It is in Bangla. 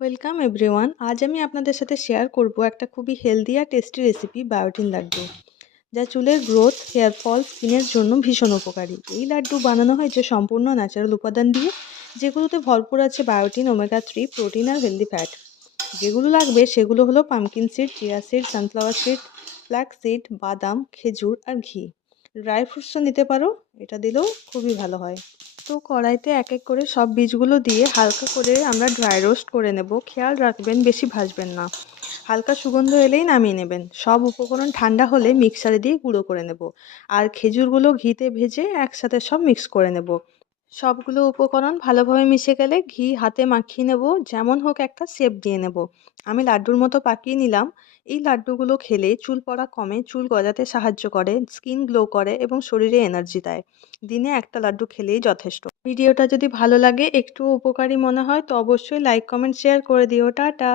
Welcome everyone. আজ আমি আপনাদের সাথে শেয়ার করব একটা খুবই হেলদি আর টেস্টি রেসিপি বায়োটিন লাড্ডু, যা চুলের গ্রোথ, হেয়ার ফল, স্কিনের জন্য ভীষণ উপকারী। এই লাড্ডু বানানো হয়েছে সম্পূর্ণ ন্যাচারাল উপাদান দিয়ে, যেগুলোতে ভরপুর আছে বায়োটিন, ওমেগা 3, প্রোটিন আর হেলদি ফ্যাট। যেগুলো লাগবে সেগুলো হলো pumpkin seed, chia seed, sunflower seed, flax seed, বাদাম, খেজুর আর ঘি। ড্রাই ফ্রুটসও নিতে পারো, এটা দিলেও খুবই ভালো হয়। তো কড়াইতে এক এক করে সব বীজগুলো দিয়ে হালকা করে আমরা ড্রাই রোস্ট করে নেব। খেয়াল রাখবেন বেশি ভাজবেন না, হালকা সুগন্ধ এলেই নামিয়ে নেবেন। সব উপকরণ ঠান্ডা হলে মিক্সারে দিয়ে গুঁড়ো করে নেব। আর খেজুরগুলো ঘিতে ভেজে একসাথে সব মিক্স করে নেব। সবগুলো উপকরণ ভালোভাবে মিশে গেলে ঘি হাতে মাখিয়ে নেব, যেমন হোক একটা শেপ দিয়ে নেব। আমি লাড্ডুর মতো পাকিয়ে নিলাম। এই লাড্ডুগুলো খেলে চুল পড়া কমে, চুল গজাতে সাহায্য করে, স্কিন গ্লো করে এবং শরীরে এনার্জি দেয়। দিনে একটা লাড্ডু খেলেই যথেষ্ট। ভিডিওটা যদি ভালো লাগে, একটু উপকারী মনে হয়, তো অবশ্যই লাইক, কমেন্ট, শেয়ার করে দিও। টাটা।